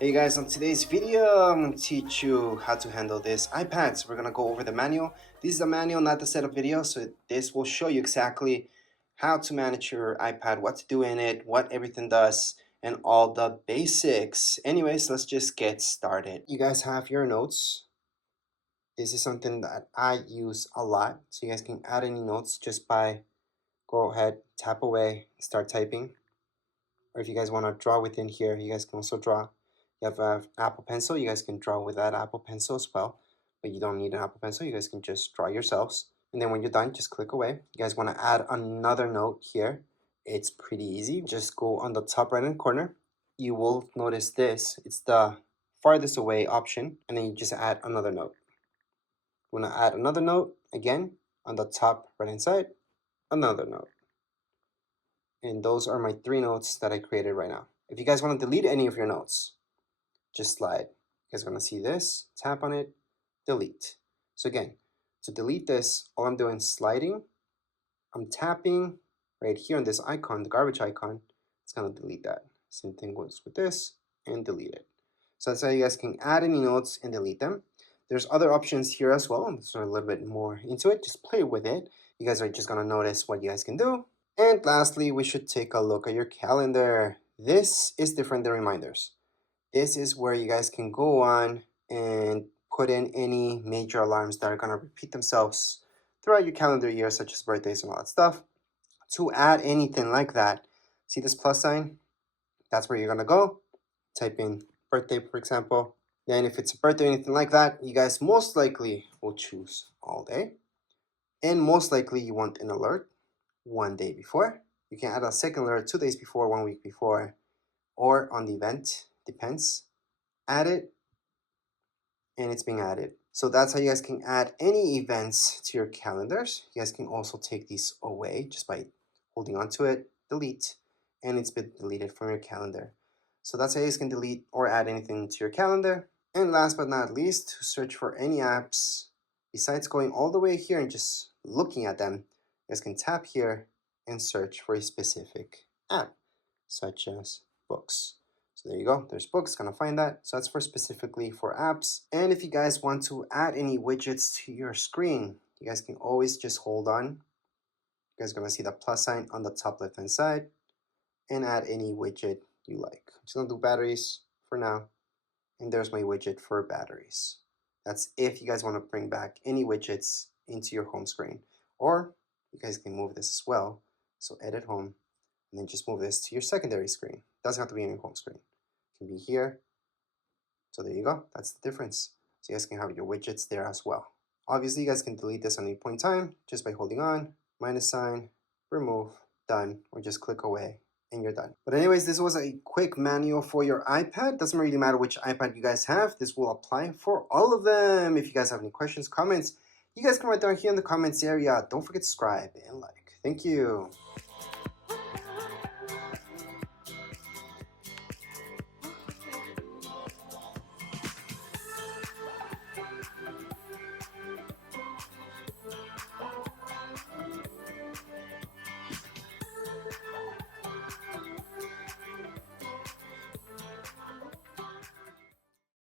Hey guys, on today's video, I'm going to teach you how to handle this iPad. So we're going to go over the manual. This is the manual, not the setup video. So this will show you exactly how to manage your iPad, what to do in it, what everything does, and all the basics. Anyways, let's just get started. You guys have your notes. This is something that I use a lot. So you guys can add any notes just by go ahead, tap away, start typing. Or if you guys want to draw within here, you guys can also draw. You have an Apple Pencil, you guys can draw with that Apple Pencil as well. But you don't need an Apple Pencil, you guys can just draw yourselves. And then when you're done, just click away. You guys want to add another note here. It's pretty easy. Just go on the top right hand corner. You will notice this. It's the farthest away option. And then you just add another note. You want to add another note, again, on the top right hand side, another note. And those are my 3 notes that I created right now. If you guys want to delete any of your notes, just slide. You guys are going to see this, tap on it, delete. So again, to delete this, all I'm doing is sliding. I'm tapping right here on this icon, the garbage icon. It's going to delete that. Same thing goes with this and delete it. So that's how you guys can add any notes and delete them. There's other options here as well. I'm just a little bit more into it. Just play with it. You guys are just going to notice what you guys can do. And lastly, we should take a look at your calendar. This is different than reminders. This is where you guys can go on and put in any major alarms that are going to repeat themselves throughout your calendar year, such as birthdays and all that stuff. To add anything like that, see this plus sign? That's where you're going to go. Type in birthday, for example. Then if it's a birthday or anything like that, you guys most likely will choose all day. And most likely you want an alert 1 day before. You can add a second alert 2 days before, 1 week before, or on the event, depends. Add it, and it's being added. So that's how you guys can add any events to your calendars. You guys can also take these away just by holding onto it, delete, and it's been deleted from your calendar. So that's how you guys can delete or add anything to your calendar. And last but not least, to search for any apps, besides going all the way here and just looking at them, you guys can tap here and search for a specific app, such as books. So there you go, there's books, gonna find that. So that's for specifically for apps. And if you guys want to add any widgets to your screen, you guys can always just hold on. You guys are gonna see the plus sign on the top left hand side and add any widget you like. I'm just gonna do batteries for now. And there's my widget for batteries. That's if you guys want to bring back any widgets into your home screen. Or you guys can move this as well. So edit home, and then just move this to your secondary screen. Doesn't have to be in your home screen. It can be here. So there you go. That's the difference. So you guys can have your widgets there as well. Obviously, you guys can delete this at any point in time just by holding on, minus sign, remove, done, or just click away and you're done. But anyways, this was a quick manual for your iPad. Doesn't really matter which iPad you guys have. This will apply for all of them. If you guys have any questions, comments, you guys can write down here in the comments area. Don't forget to subscribe and like. Thank you.